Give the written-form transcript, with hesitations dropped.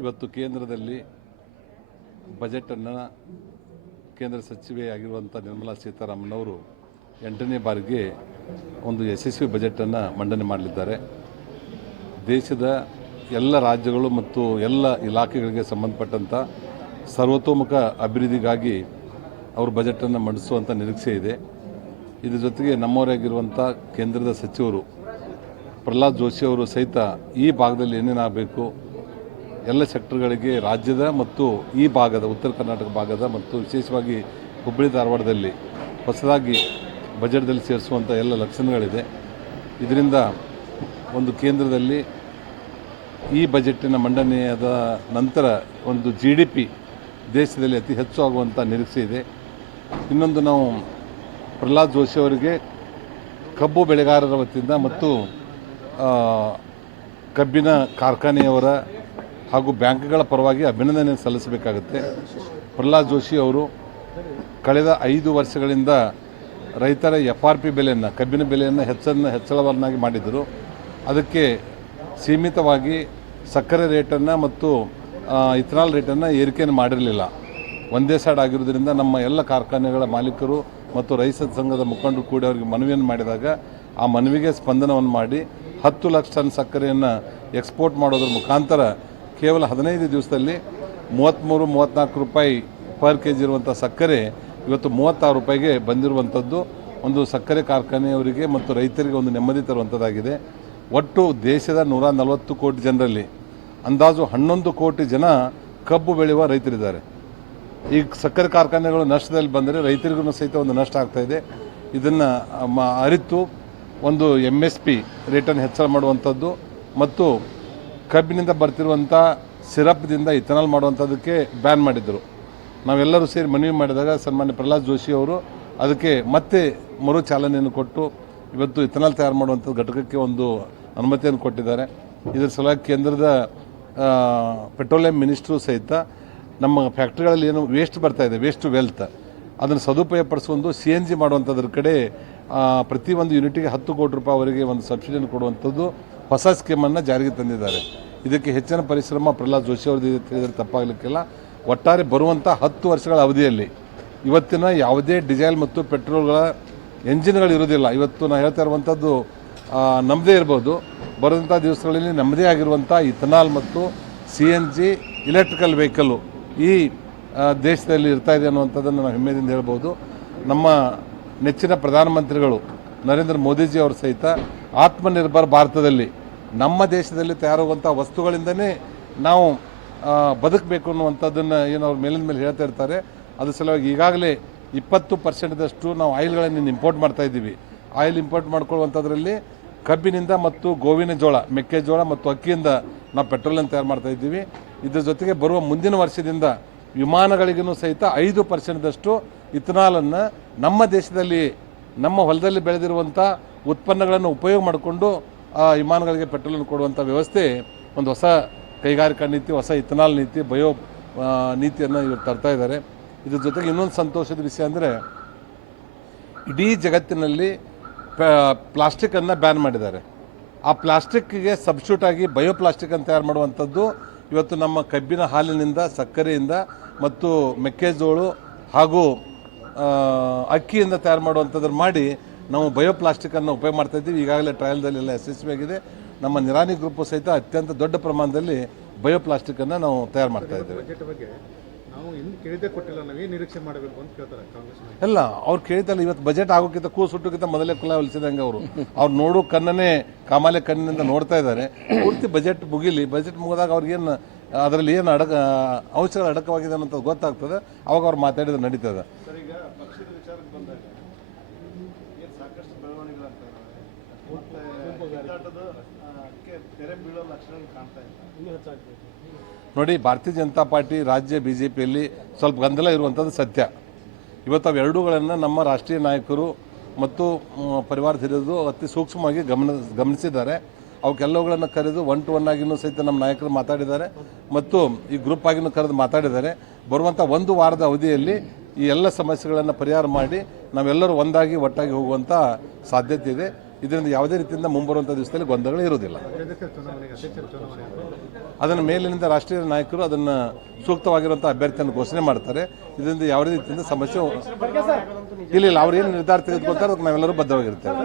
ಇವತ್ತು ಕೇಂದ್ರದಲ್ಲಿ ಬಜೆಟನ್ನು ಕೇಂದ್ರ ಸಚಿವೆಯಾಗಿರುವಂಥ ನಿರ್ಮಲಾ ಸೀತಾರಾಮನ್ ಅವರು 8ನೇ ಬಾರಿಗೆ ಒಂದು ಯಶಸ್ವಿ ಬಜೆಟನ್ನು ಮಂಡನೆ ಮಾಡಲಿದ್ದಾರೆ. ದೇಶದ ಎಲ್ಲ ರಾಜ್ಯಗಳು ಮತ್ತು ಎಲ್ಲ ಇಲಾಖೆಗಳಿಗೆ ಸಂಬಂಧಪಟ್ಟಂಥ ಸರ್ವತೋಮುಖ ಅಭಿವೃದ್ಧಿಗಾಗಿ ಅವರು ಬಜೆಟನ್ನು ಮಂಡಿಸುವಂಥ ನಿರೀಕ್ಷೆ ಇದೆ. ಇದರ ಜೊತೆಗೆ ನಮ್ಮವರಾಗಿರುವಂಥ ಕೇಂದ್ರದ ಸಚಿವರು ಪ್ರಹ್ಲಾದ್ ಜೋಶಿ ಅವರು ಸಹಿತ ಈ ಭಾಗದಲ್ಲಿ ಏನೇನಾಗಬೇಕು ಎಲ್ಲ ಸೆಕ್ಟರ್ಗಳಿಗೆ ರಾಜ್ಯದ ಮತ್ತು ಈ ಭಾಗದ ಉತ್ತರ ಕರ್ನಾಟಕ ಭಾಗದ ಮತ್ತು ವಿಶೇಷವಾಗಿ ಹುಬ್ಬಳ್ಳಿ ಧಾರವಾಡದಲ್ಲಿ ಹೊಸದಾಗಿ ಬಜೆಟ್ದಲ್ಲಿ ಸೇರಿಸುವಂಥ ಎಲ್ಲ ಲಕ್ಷಣಗಳಿದೆ. ಇದರಿಂದ ಒಂದು ಕೇಂದ್ರದಲ್ಲಿ ಈ ಬಜೆಟಿನ ಮಂಡನೆಯಾದ ನಂತರ ಒಂದು GDP ದೇಶದಲ್ಲಿ ಅತಿ ಹೆಚ್ಚು ಆಗುವಂಥ ನಿರೀಕ್ಷೆ ಇದೆ. ಇನ್ನೊಂದು ನಾವು ಪ್ರಹ್ಲಾದ್ ಜೋಶಿ ಅವರಿಗೆ ಕಬ್ಬು ಬೆಳೆಗಾರರ ವತಿಯಿಂದ ಮತ್ತು ಕಬ್ಬಿನ ಕಾರ್ಖಾನೆಯವರ ಹಾಗೂ ಬ್ಯಾಂಕ್ಗಳ ಪರವಾಗಿ ಅಭಿನಂದನೆ ಸಲ್ಲಿಸಬೇಕಾಗುತ್ತೆ. ಪ್ರಹ್ಲಾದ್ ಜೋಶಿ ಅವರು ಕಳೆದ 5 ವರ್ಷಗಳಿಂದ ರೈತರ FRP ಬೆಲೆಯನ್ನು ಕಬ್ಬಿನ ಬೆಲೆಯನ್ನು ಹೆಚ್ಚಳವನ್ನಾಗಿ ಮಾಡಿದರು. ಅದಕ್ಕೆ ಸೀಮಿತವಾಗಿ ಸಕ್ಕರೆ ರೇಟನ್ನು ಮತ್ತು ಇಥನಾಲ್ ರೇಟನ್ನು ಏರಿಕೆಯನ್ನು ಮಾಡಿರಲಿಲ್ಲ. ಒಂದೇ ಸೈಡ್ ಆಗಿರೋದ್ರಿಂದ ನಮ್ಮ ಎಲ್ಲ ಕಾರ್ಖಾನೆಗಳ ಮಾಲೀಕರು ಮತ್ತು ರೈತ ಸಂಘದ ಮುಖಂಡರು ಕೂಡ ಅವರಿಗೆ ಮನವಿಯನ್ನು ಮಾಡಿದಾಗ ಆ ಮನವಿಗೆ ಸ್ಪಂದನವನ್ನು ಮಾಡಿ 10 ಲಕ್ಷ ಟನ್ ಸಕ್ಕರೆಯನ್ನು ಎಕ್ಸ್ಪೋರ್ಟ್ ಮಾಡೋದ್ರ ಮುಖಾಂತರ ಕೇವಲ 15 ದಿವಸದಲ್ಲಿ 33-34 ರೂಪಾಯಿ ಪರ್ kg ಇರುವಂಥ ಸಕ್ಕರೆ ಇವತ್ತು 36 ರೂಪಾಯಿಗೆ ಬಂದಿರುವಂಥದ್ದು ಒಂದು ಸಕ್ಕರೆ ಕಾರ್ಖಾನೆಯವರಿಗೆ ಮತ್ತು ರೈತರಿಗೆ ಒಂದು ನೆಮ್ಮದಿ ತರುವಂಥದ್ದಾಗಿದೆ. ಒಟ್ಟು ದೇಶದ 140 ಕೋಟಿ ಜನರಲ್ಲಿ ಅಂದಾಜು 11 ಕೋಟಿ ಜನ ಕಬ್ಬು ಬೆಳೆಯುವ ರೈತರಿದ್ದಾರೆ. ಈ ಸಕ್ಕರೆ ಕಾರ್ಖಾನೆಗಳು ನಷ್ಟದಲ್ಲಿ ಬಂದರೆ ರೈತರಿಗೂ ಸಹಿತ ಒಂದು ನಷ್ಟ ಆಗ್ತಾಯಿದೆ. ಇದನ್ನು ಅರಿತು ಒಂದು MSP ರೇಟನ್ನು ಹೆಚ್ಚಳ ಮಾಡುವಂಥದ್ದು ಮತ್ತು ಕಬ್ಬಿನಿಂದ ಬರ್ತಿರುವಂಥ ಸಿರಪ್ದಿಂದ ಇಥನಾಲ್ ಮಾಡುವಂಥದ್ದಕ್ಕೆ ಬ್ಯಾನ್ ಮಾಡಿದ್ದರು. ನಾವೆಲ್ಲರೂ ಸೇರಿ ಮನವಿ ಮಾಡಿದಾಗ ಸನ್ಮಾನ್ಯ ಪ್ರಹ್ಲಾದ್ ಜೋಶಿ ಅವರು ಅದಕ್ಕೆ ಮತ್ತೆ ಮರು ಚಾಲನೆಯನ್ನು ಕೊಟ್ಟು ಇವತ್ತು ಇಥನಾಲ್ ತಯಾರು ಮಾಡುವಂಥ ಘಟಕಕ್ಕೆ ಒಂದು ಅನುಮತಿಯನ್ನು ಕೊಟ್ಟಿದ್ದಾರೆ. ಇದರ ಸಲುವಾಗಿ ಕೇಂದ್ರದ ಪೆಟ್ರೋಲಿಯಂ ಮಿನಿಸ್ಟ್ರು ಸಹಿತ ನಮ್ಮ ಫ್ಯಾಕ್ಟ್ರಿಗಳಲ್ಲಿ ಏನು ವೇಸ್ಟ್ ಬರ್ತಾಯಿದೆ, ವೇಸ್ಟ್ ಟು ವೆಲ್ತ್, ಅದನ್ನು ಸದುಪಯೋಗಪಡಿಸುವಂದು CNG ಮಾಡುವಂಥದ್ರ ಕಡೆ ಪ್ರತಿ ಒಂದು ಯೂನಿಟಿಗೆ 10 ಕೋಟಿ ರೂಪಾಯಿವರೆಗೆ ಒಂದು ಸಬ್ಸಿಡಿಯನ್ನು ಕೊಡುವಂಥದ್ದು ಹೊಸ ಸ್ಕೀಮನ್ನು ಜಾರಿಗೆ ತಂದಿದ್ದಾರೆ. ಇದಕ್ಕೆ ಹೆಚ್ಚಿನ ಪರಿಶ್ರಮ ಪ್ರಹ್ಲಾದ್ ಜೋಶಿ ಅವ್ರದ್ದು ತಿಳಿದರೆ ತಪ್ಪಾಗಲಿಕ್ಕಿಲ್ಲ. ಒಟ್ಟಾರೆ ಬರುವಂಥ 10 ವರ್ಷಗಳ ಅವಧಿಯಲ್ಲಿ ಇವತ್ತಿನ ಯಾವುದೇ ಡೀಸೆಲ್ ಮತ್ತು ಪೆಟ್ರೋಲ್ಗಳ ಎಂಜಿನ್ಗಳು ಇರೋದಿಲ್ಲ. ಇವತ್ತು ನಾನು ಹೇಳ್ತಾ ಇರುವಂಥದ್ದು ನಮ್ಮದೇ ಇರ್ಬೋದು, ಬರುವಂಥ ದಿವಸಗಳಲ್ಲಿ ನಮ್ಮದೇ ಆಗಿರುವಂಥ ಇಥನಾಲ್ ಮತ್ತು CNG ಇಲೆಕ್ಟ್ರಿಕಲ್ ವೆಹಿಕಲ್ಲು ಈ ದೇಶದಲ್ಲಿ ಇರ್ತಾ ಇದೆ ಅನ್ನುವಂಥದ್ದನ್ನು ನಾವು ಹೆಮ್ಮೆಯಿಂದ ಹೇಳ್ಬೋದು. ನಮ್ಮ ನೆಚ್ಚಿನ ಪ್ರಧಾನಮಂತ್ರಿಗಳು ನರೇಂದ್ರ ಮೋದಿಜಿ ಅವರು ಸಹಿತ ಆತ್ಮನಿರ್ಭರ್ ಭಾರತದಲ್ಲಿ ನಮ್ಮ ದೇಶದಲ್ಲಿ ತಯಾರಾಗುವಂಥ ವಸ್ತುಗಳಿಂದನೇ ನಾವು ಬದುಕಬೇಕು ಅನ್ನುವಂಥದ್ದನ್ನು ಏನು ಅವ್ರ ಮೇಲಿನ ಮೇಲೆ ಹೇಳ್ತಾ ಇರ್ತಾರೆ. ಅದ್ರ ಸಲುವಾಗಿ ಈಗಾಗಲೇ 20% ನಾವು ಆಯಿಲ್ಗಳನ್ನು ಇಂಪೋರ್ಟ್ ಮಾಡ್ತಾ ಇದ್ದೀವಿ. ಆಯಿಲ್ ಇಂಪೋರ್ಟ್ ಮಾಡ್ಕೊಳ್ಳುವಂಥದ್ರಲ್ಲಿ ಕಬ್ಬಿನಿಂದ ಮತ್ತು ಗೋವಿನ ಜೋಳ, ಮೆಕ್ಕೆಜೋಳ ಮತ್ತು ಅಕ್ಕಿಯಿಂದ ನಾವು ಪೆಟ್ರೋಲನ್ನು ತಯಾರು ಮಾಡ್ತಾ ಇದ್ದೀವಿ. ಇದ್ರ ಜೊತೆಗೆ ಬರುವ ಮುಂದಿನ ವರ್ಷದಿಂದ ವಿಮಾನಗಳಿಗೂ ಸಹಿತ 5% ಇಥನಾಲನ್ನು ನಮ್ಮ ದೇಶದಲ್ಲಿ ನಮ್ಮ ಹೊಲದಲ್ಲಿ ಬೆಳೆದಿರುವಂಥ ಉತ್ಪನ್ನಗಳನ್ನು ಉಪಯೋಗ ಮಾಡಿಕೊಂಡು ವಿಮಾನಗಳಿಗೆ ಪೆಟ್ರೋಲನ್ನು ಕೊಡುವಂಥ ವ್ಯವಸ್ಥೆ ಒಂದು ಹೊಸ ಕೈಗಾರಿಕಾ ನೀತಿ, ಹೊಸ ಇಥನಾಲ್ ನೀತಿ, ಬಯೋ ನೀತಿಯನ್ನು ಇವರು ತರ್ತಾ ಇದ್ದಾರೆ. ಇದ್ರ ಜೊತೆಗೆ ಇನ್ನೊಂದು ಸಂತೋಷದ ವಿಷಯ ಅಂದರೆ ಇಡೀ ಜಗತ್ತಿನಲ್ಲಿ ಪ್ಲಾಸ್ಟಿಕ್ಕನ್ನು ಬ್ಯಾನ್ ಮಾಡಿದ್ದಾರೆ. ಆ ಪ್ಲಾಸ್ಟಿಕ್ಗೆ ಸಬ್ಸ್ಟಿಟ್ಯೂಟ್ ಆಗಿ ಬಯೋ ಪ್ಲಾಸ್ಟಿಕ್ಕನ್ನು ತಯಾರು ಮಾಡುವಂಥದ್ದು ಇವತ್ತು ನಮ್ಮ ಕಬ್ಬಿನ ಹಾಲಿನಿಂದ, ಸಕ್ಕರೆಯಿಂದ ಮತ್ತು ಮೆಕ್ಕೆಜೋಳು ಹಾಗೂ ಅಕ್ಕಿಯಿಂದ ತಯಾರು ಮಾಡುವಂಥದ್ದನ್ನು ಮಾಡಿ ನಾವು ಬಯೋ ಪ್ಲಾಸ್ಟಿಕ್ಕನ್ನು ಉಪಯೋಗ ಮಾಡ್ತಾಯಿದ್ದೀವಿ. ಈಗಾಗಲೇ ಟ್ರಯಲ್ದಲ್ಲೆಲ್ಲ ಯಶಸ್ವಿಯಾಗಿದೆ. ನಮ್ಮ ನಿರಾನಿ ಗ್ರೂಪು ಸಹಿತ ಅತ್ಯಂತ ದೊಡ್ಡ ಪ್ರಮಾಣದಲ್ಲಿ ಬಯೋ ಪ್ಲಾಸ್ಟಿಕ್ಕನ್ನು ನಾವು ತಯಾರು ಮಾಡ್ತಾ ಇದ್ದೇವೆ. ಎಲ್ಲ ಅವ್ರು ಕೇಳಿದಲ್ಲ, ಇವತ್ತು ಬಜೆಟ್ ಆಗೋಕ್ಕಿಂತ ಕೂಸುಟ್ಟಕ್ಕಿಂತ ಮೊದಲೇ ಕುಲ ಹೊಲಿಸಿದಂಗೆ ಅವ್ರು ನೋಡೋ ಕಣ್ಣನ್ನೇ ಕಾಮಾಲೆ ಕಣ್ಣಿನಿಂದ ನೋಡ್ತಾ ಇದ್ದಾರೆ. ಪೂರ್ತಿ ಬಜೆಟ್ ಮುಗಿಲಿ, ಬಜೆಟ್ ಮುಗಿದಾಗ ಅವ್ರಿಗೇನು ಅದರಲ್ಲಿ ಏನು ಅಂಶಗಳು ಅಡಕವಾಗಿದೆ ಅನ್ನೋದು ಗೊತ್ತಾಗ್ತದೆ. ಅವಾಗ ಅವ್ರು ಮಾತಾಡಿದ್ರೆ ನಡೀತದೆ. ನೋಡಿ, ಭಾರತೀಯ ಜನತಾ ಪಾರ್ಟಿ ರಾಜ್ಯ BJPಯಲ್ಲಿ ಸ್ವಲ್ಪ ಗೊಂದಲ ಇರುವಂಥದ್ದು ಸತ್ಯ. ಇವತ್ತು ಅವೆರಡೂಗಳನ್ನು ನಮ್ಮ ರಾಷ್ಟ್ರೀಯ ನಾಯಕರು ಮತ್ತು ಪರಿವಾರ ಹಿರಿಯರು ಅತಿ ಸೂಕ್ಷ್ಮವಾಗಿ ಗಮನಿಸಿದ್ದಾರೆ. ಅವಕ್ಕೆಲ್ಲವುಗಳನ್ನು ಕರೆದು 1 to 1 ಆಗಿನೂ ಸಹಿತ ನಮ್ಮ ನಾಯಕರು ಮಾತಾಡಿದ್ದಾರೆ ಮತ್ತು ಈ ಗ್ರೂಪ್ ಆಗಿನೂ ಕರೆದು ಮಾತಾಡಿದ್ದಾರೆ. ಬರುವಂಥ 1 ವಾರದ ಅವಧಿಯಲ್ಲಿ ಈ ಎಲ್ಲ ಸಮಸ್ಯೆಗಳನ್ನು ಪರಿಹಾರ ಮಾಡಿ ನಾವೆಲ್ಲರೂ ಒಂದಾಗಿ ಒಟ್ಟಾಗಿ ಹೋಗುವಂಥ ಸಾಧ್ಯತೆ ಇದೆ. ಇದರಿಂದ ಯಾವುದೇ ರೀತಿಯಿಂದ ಮುಂಬರುವಂಥ ದಿವಸದಲ್ಲಿ ಗೊಂದಲಗಳು ಇರುವುದಿಲ್ಲ. ಅದನ್ನು ಮೇಲಿನಿಂದ ರಾಷ್ಟ್ರೀಯ ನಾಯಕರು ಅದನ್ನು ಸೂಕ್ತವಾಗಿರುವಂಥ ಅಭ್ಯರ್ಥಿಯನ್ನು ಘೋಷಣೆ ಮಾಡ್ತಾರೆ. ಇದರಿಂದ ಯಾವುದೇ ರೀತಿಯಿಂದ ಸಮಸ್ಯೆ ಇಲ್ಲ. ಅವ್ರು ಏನು ನಿರ್ಧಾರ ತೆಗೆದುಕೊಳ್ತಾರೆ ಅದಕ್ಕೆ ನಾವೆಲ್ಲರೂ ಬದ್ಧವಾಗಿರ್ತೇವೆ.